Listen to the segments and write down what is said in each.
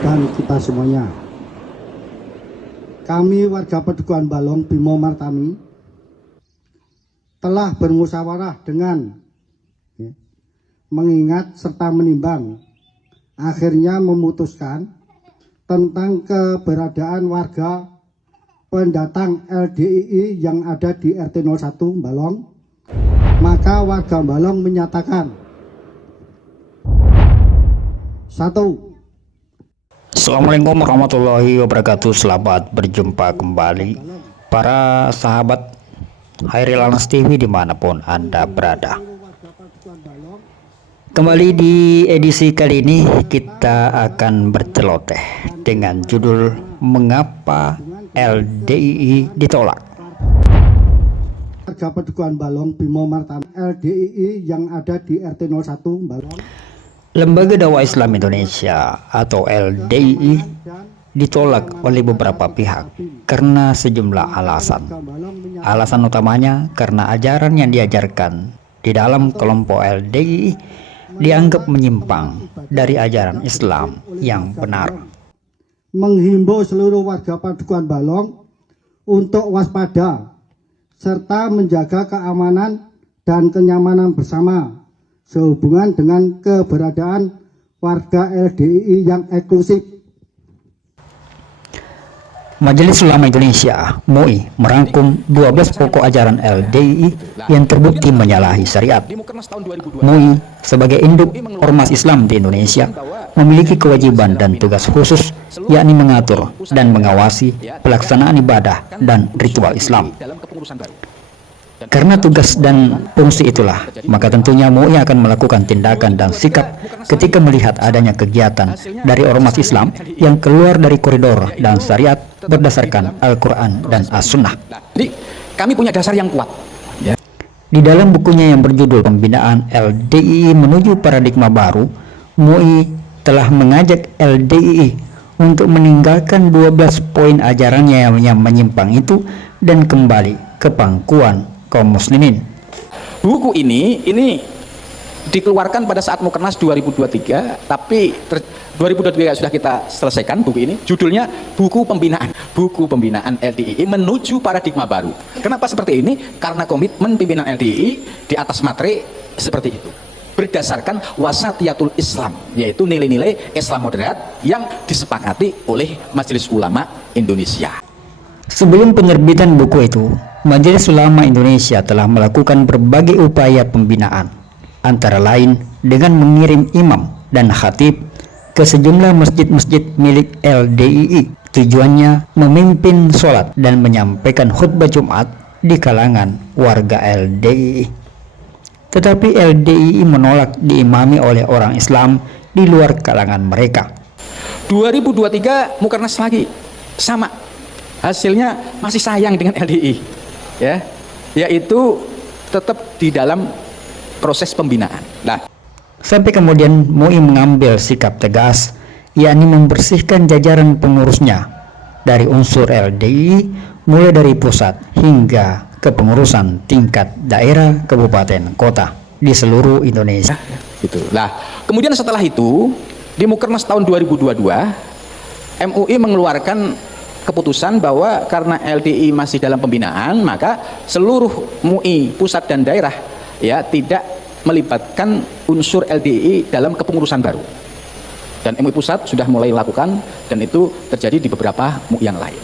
dan kita semuanya. Kami warga Pedukuhan Balong Bimo Martami telah bermusyawarah dengan mengingat serta menimbang, akhirnya memutuskan tentang keberadaan warga pendatang LDII yang ada di RT 01 Balong. Maka warga Balong menyatakan, 1. Assalamualaikum warahmatullahi wabarakatuh. Selamat berjumpa kembali para sahabat Hairil Anas TV dimanapun Anda berada. Kembali di edisi kali ini kita akan berceloteh dengan judul Mengapa LDII ditolak. Warga Pedukuhan Balong Bimo Martami LDII yang ada di RT 01 Balong. Lembaga Dakwah Islam Indonesia atau LDII ditolak oleh beberapa pihak karena sejumlah alasan. Alasan utamanya karena ajaran yang diajarkan di dalam kelompok LDII dianggap menyimpang dari ajaran Islam yang benar. Menghimbau seluruh warga Pedukuhan Balong untuk waspada serta menjaga keamanan dan kenyamanan bersama sehubungan dengan keberadaan warga LDII yang eksklusif. Majelis Ulama Indonesia (MUI) merangkum 12 pokok ajaran LDII yang terbukti menyalahi syariat. MUI sebagai induk ormas Islam di Indonesia memiliki kewajiban dan tugas khusus, yakni mengatur dan mengawasi pelaksanaan ibadah dan ritual Islam. Karena tugas dan fungsi itulah, maka tentunya MUI akan melakukan tindakan dan sikap ketika melihat adanya kegiatan dari ormas Islam yang keluar dari koridor dan syariat berdasarkan Al-Quran dan As-Sunnah. Jadi kami punya dasar yang kuat. Di dalam bukunya yang berjudul Pembinaan LDII Menuju Paradigma Baru, MUI telah mengajak LDII untuk meninggalkan 12 poin ajarannya yang menyimpang itu dan kembali ke pangkuan kaum muslimin. Buku ini dikeluarkan pada saat Mukernas 2023, tapi 2023 sudah kita selesaikan buku ini. Judulnya Buku Pembinaan LDII Menuju Paradigma Baru. Kenapa seperti ini? Karena komitmen pimpinan LDII di atas materi seperti itu. Berdasarkan wasatiyatul Islam, yaitu nilai-nilai Islam moderat yang disepakati oleh Majelis Ulama Indonesia. Sebelum penerbitan buku itu, Majelis Ulama Indonesia telah melakukan berbagai upaya pembinaan, antara lain dengan mengirim imam dan khatib ke sejumlah masjid-masjid milik LDII. Tujuannya memimpin sholat dan menyampaikan khutbah Jumat di kalangan warga LDII. Tetapi LDII menolak diimami oleh orang Islam di luar kalangan mereka. 2023 Mukernas lagi sama, hasilnya masih sayang dengan LDII, ya, yaitu tetap di dalam proses pembinaan. Nah, sampai kemudian MUI mengambil sikap tegas, yakni membersihkan jajaran pengurusnya dari unsur LDII, mulai dari pusat hingga kepengurusan tingkat daerah, kabupaten, kota di seluruh Indonesia. gitu. Nah, kemudian setelah itu di Mukernas tahun 2022 MUI mengeluarkan keputusan bahwa karena LDII masih dalam pembinaan, maka seluruh MUI pusat dan daerah ya tidak melibatkan unsur LDII dalam kepengurusan baru. Dan MUI pusat sudah mulai lakukan, dan itu terjadi di beberapa MUI yang lain.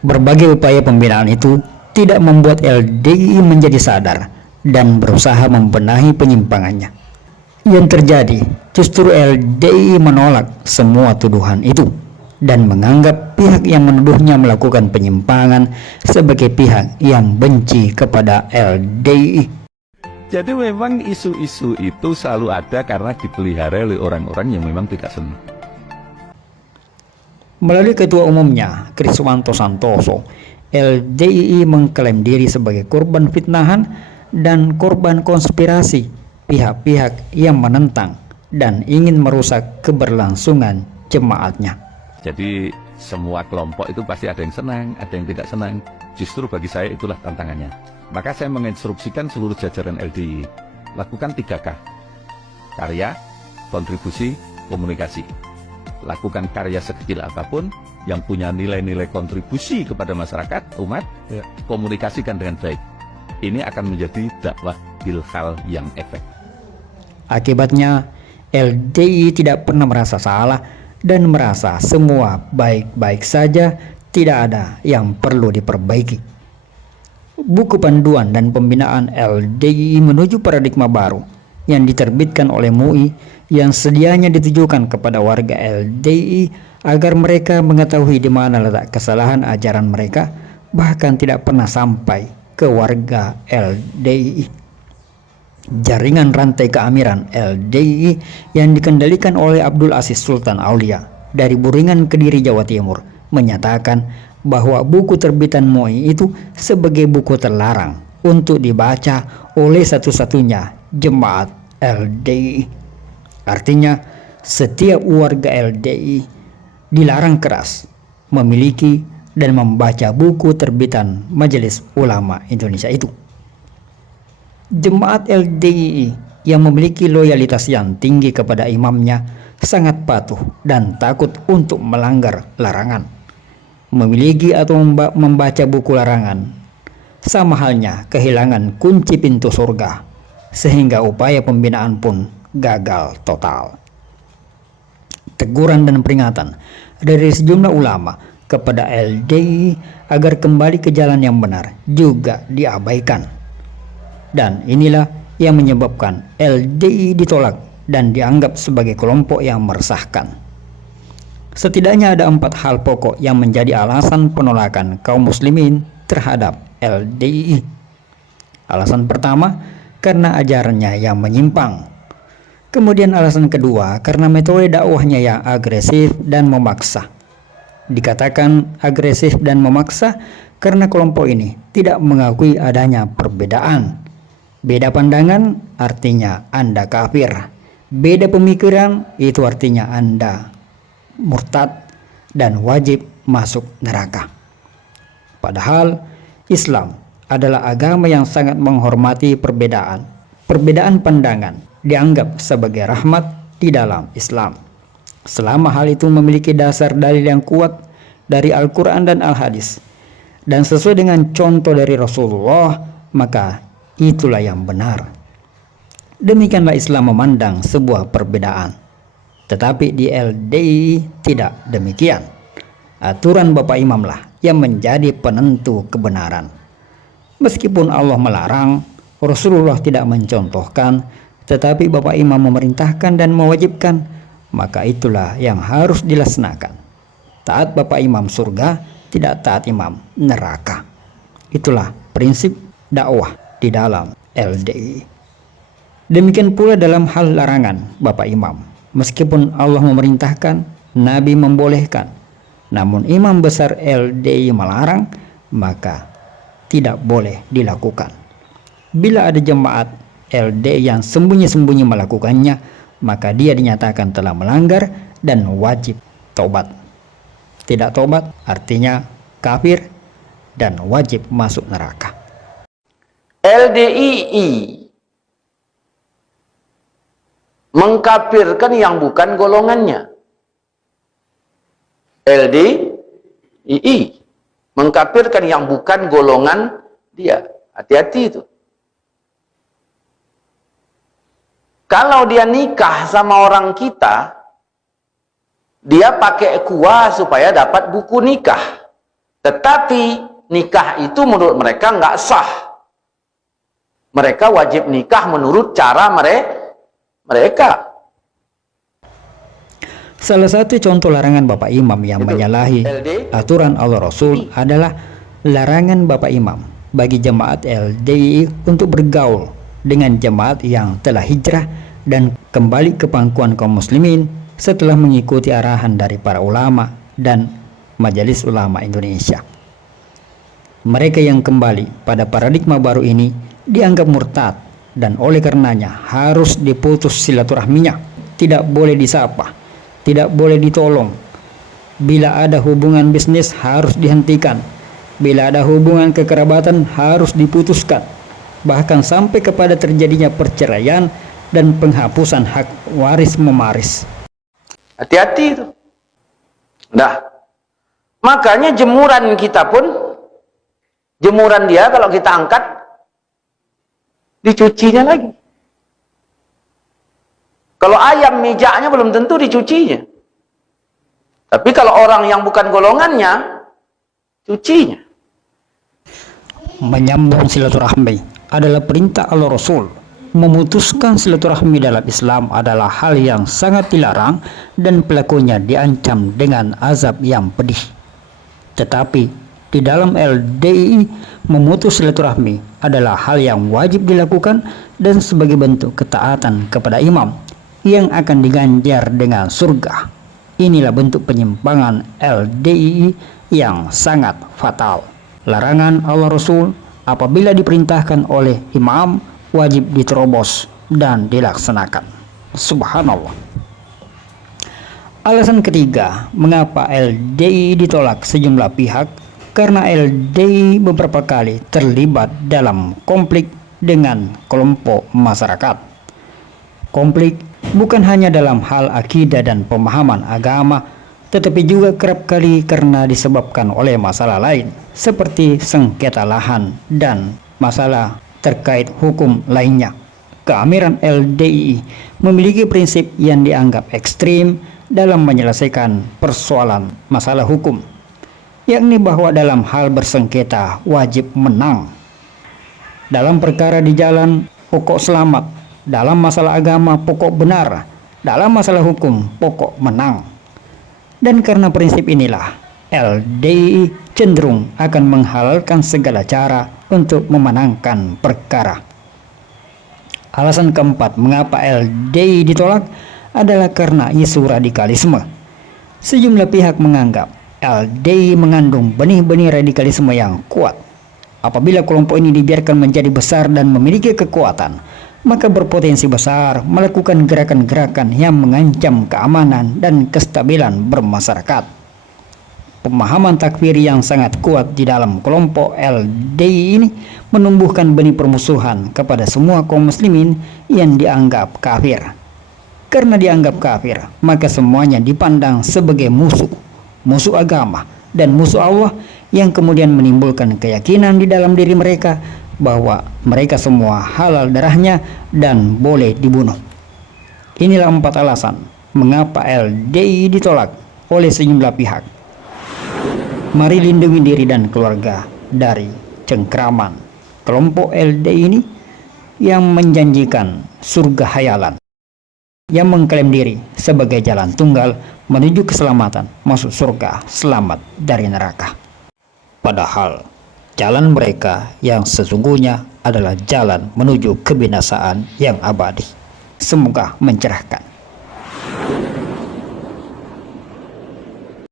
Berbagai upaya pembinaan itu tidak membuat LDII menjadi sadar dan berusaha membenahi penyimpangannya. Yang terjadi justru LDII menolak semua tuduhan itu dan menganggap pihak yang menuduhnya melakukan penyimpangan sebagai pihak yang benci kepada LDII. Jadi memang isu-isu itu selalu ada karena dipelihara oleh orang-orang yang memang tidak senang. Melalui ketua umumnya, Kriswanto Santoso, LDII mengklaim diri sebagai korban fitnahan dan korban konspirasi pihak-pihak yang menentang dan ingin merusak keberlangsungan jemaatnya. Jadi semua kelompok itu pasti ada yang senang, ada yang tidak senang. Justru bagi saya itulah tantangannya. Maka saya menginstruksikan seluruh jajaran LDII, lakukan 3K. Karya, kontribusi, komunikasi. lakukan karya sekecil apapun yang punya nilai-nilai kontribusi kepada masyarakat, umat, komunikasikan dengan baik. Ini akan menjadi dakwah bilhal yang efektif. Akibatnya, LDI tidak pernah merasa salah dan merasa semua baik-baik saja, tidak ada yang perlu diperbaiki. Buku panduan dan pembinaan LDI menuju paradigma baru yang diterbitkan oleh MUI yang sedianya ditujukan kepada warga LDI agar mereka mengetahui di mana letak kesalahan ajaran mereka, bahkan tidak pernah sampai ke warga LDI. Jaringan rantai keamiran LDI yang dikendalikan oleh Abdul Aziz Sultan Aulia dari Buringan, Kediri, Jawa Timur menyatakan bahwa buku terbitan MUI itu sebagai buku terlarang untuk dibaca oleh satu-satunya jemaat LDI. Artinya, setiap warga LDI dilarang keras memiliki dan membaca buku terbitan Majelis Ulama Indonesia itu. Jemaat LDI yang memiliki loyalitas yang tinggi kepada imamnya sangat patuh dan takut untuk melanggar larangan. Memiliki atau membaca buku larangan sama halnya kehilangan kunci pintu surga, sehingga upaya pembinaan pun gagal total. Teguran dan peringatan dari sejumlah ulama kepada LDI agar kembali ke jalan yang benar juga diabaikan. Dan inilah yang menyebabkan LDI ditolak dan dianggap sebagai kelompok yang meresahkan. Setidaknya ada 4 hal pokok yang menjadi alasan penolakan kaum muslimin terhadap LDI. Alasan pertama, karena ajarannya yang menyimpang. Kemudian alasan kedua, karena metode dakwahnya yang agresif dan memaksa. Dikatakan agresif dan memaksa karena kelompok ini tidak mengakui adanya perbedaan. Beda pandangan artinya Anda kafir. Beda pemikiran itu artinya Anda murtad dan wajib masuk neraka. Padahal Islam adalah agama yang sangat menghormati perbedaan. Perbedaan pandangan dianggap sebagai rahmat di dalam Islam, selama hal itu memiliki dasar dalil yang kuat dari Al-Quran dan Al-Hadis dan sesuai dengan contoh dari Rasulullah, maka itulah yang benar. Demikianlah Islam memandang sebuah perbedaan. Tetapi di LDI tidak demikian. Aturan Bapak Imamlah yang menjadi penentu kebenaran. Meskipun Allah melarang, Rasulullah tidak mencontohkan, tetapi Bapak Imam memerintahkan dan mewajibkan, maka itulah yang harus dilaksanakan. Taat Bapak Imam surga, tidak taat imam neraka. Itulah prinsip dakwah di dalam LDI. Demikian pula dalam hal larangan Bapak Imam. Meskipun Allah memerintahkan, Nabi membolehkan, namun imam besar LDI melarang, maka tidak boleh dilakukan. Bila ada jemaat LDI yang sembunyi-sembunyi melakukannya, maka dia dinyatakan telah melanggar dan wajib tobat. Tidak tobat artinya kafir dan wajib masuk neraka. LDII mengkafirkan yang bukan golongannya. LDII mengkafirkan yang bukan golongan dia. Hati-hati itu. Kalau dia nikah sama orang kita, dia pakai kuah supaya dapat buku nikah. Tetapi nikah itu menurut mereka nggak sah. Mereka wajib nikah menurut cara mereka. Salah satu contoh larangan Bapak Imam yang menyalahi aturan Allah Rasul adalah larangan Bapak Imam bagi jemaat LDI untuk bergaul dengan jemaat yang telah hijrah dan kembali ke pangkuan kaum muslimin setelah mengikuti arahan dari para ulama dan Majelis Ulama Indonesia. Mereka yang kembali pada paradigma baru ini dianggap murtad dan oleh karenanya harus diputus silaturahminya, tidak boleh disapa, tidak boleh ditolong. Bila ada hubungan bisnis harus dihentikan, bila ada hubungan kekerabatan harus diputuskan, bahkan sampai kepada terjadinya perceraian dan penghapusan hak waris memaris. Hati-hati itu. Nah, makanya jemuran kita pun, jemuran dia kalau kita angkat, dicucinya lagi. Kalau ayam mijaknya belum tentu dicucinya. Tapi kalau orang yang bukan golongannya, cucinya. Menyambung silaturahmi adalah perintah Allah Rasul. Memutuskan silaturahmi dalam Islam adalah hal yang sangat dilarang dan pelakunya diancam dengan azab yang pedih. Tetapi di dalam LDII, memutus silaturahmi adalah hal yang wajib dilakukan dan sebagai bentuk ketaatan kepada imam yang akan diganjar dengan surga. Inilah bentuk penyimpangan LDII yang sangat fatal. Larangan Allah Rasul apabila diperintahkan oleh imam wajib diterobos dan dilaksanakan. Subhanallah. Alasan ketiga, mengapa LDII ditolak sejumlah pihak, karena LDII beberapa kali terlibat dalam konflik dengan kelompok masyarakat. Konflik bukan hanya dalam hal akidah dan pemahaman agama, tetapi juga kerap kali karena disebabkan oleh masalah lain, seperti sengketa lahan dan masalah terkait hukum lainnya. Keamiran LDII memiliki prinsip yang dianggap ekstrim dalam menyelesaikan persoalan masalah hukum, yakni bahwa dalam hal bersengketa wajib menang. Dalam perkara di jalan, pokok selamat. Dalam masalah agama, pokok benar. Dalam masalah hukum, pokok menang. Dan karena prinsip inilah, LDII cenderung akan menghalalkan segala cara untuk memenangkan perkara. Alasan keempat mengapa LDII ditolak adalah karena isu radikalisme. Sejumlah pihak menganggap LDII mengandung benih-benih radikalisme yang kuat. Apabila kelompok ini dibiarkan menjadi besar dan memiliki kekuatan, maka berpotensi besar melakukan gerakan-gerakan yang mengancam keamanan dan kestabilan bermasyarakat. Pemahaman takfir yang sangat kuat di dalam kelompok LDII ini menumbuhkan benih permusuhan kepada semua kaum muslimin yang dianggap kafir. Karena dianggap kafir, maka semuanya dipandang sebagai musuh, musuh agama dan musuh Allah, yang kemudian menimbulkan keyakinan di dalam diri mereka bahwa mereka semua halal darahnya dan boleh dibunuh. Inilah 4 alasan mengapa LDII ditolak oleh sejumlah pihak. Mari lindungi diri dan keluarga dari cengkraman kelompok LDII ini yang menjanjikan surga hayalan, yang mengklaim diri sebagai jalan tunggal menuju keselamatan, masuk surga, selamat dari neraka. Padahal jalan mereka yang sesungguhnya adalah jalan menuju kebinasaan yang abadi. Semoga mencerahkan.